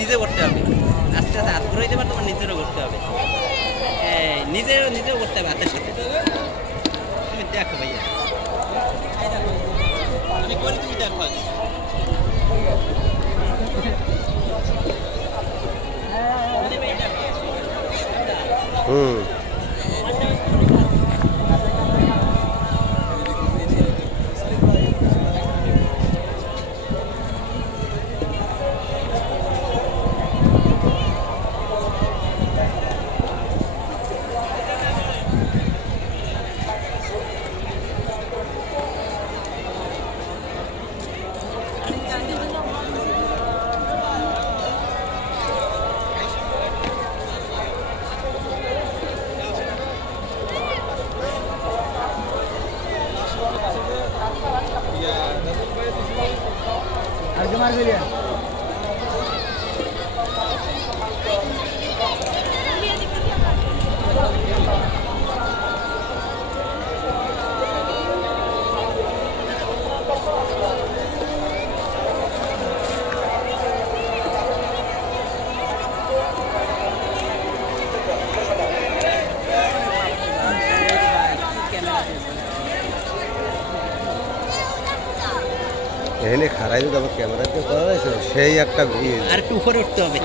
নিজে করতে হবে, আস্তে আস্তে আগ্রহী দেবার তোমার নিজেরও করতে হবে, নিজেও করতে হবে হাতের সাথে। তুমি দেখো ভাইয়া, আমি করি, তুমি দেখো আগে। এখানে খারাই যদি আমার ক্যামেরাতে করা হয়েছে সেই একটা আর একটু উপরে উঠতে হবে।